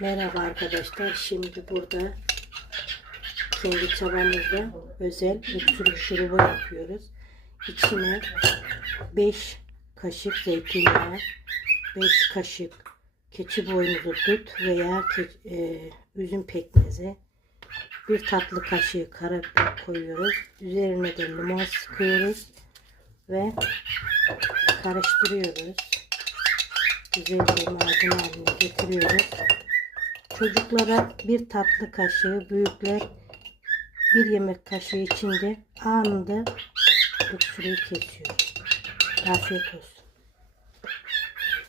Merhaba arkadaşlar. Şimdi burada kendi çabamızda özel öksürük şurubu yapıyoruz. İçine 5 kaşık zeytinyağı, 5 kaşık keçi boynuzu dut veya üzüm pekmezi, 1 tatlı kaşığı karabiber koyuyoruz. Üzerine de limon sıkıyoruz ve karıştırıyoruz. Güzelce macun haline getiriyoruz. Çocuklara 1 tatlı kaşığı, büyükler 1 yemek kaşığı içinde anında öksürüğü kesiyor. Afiyet olsun.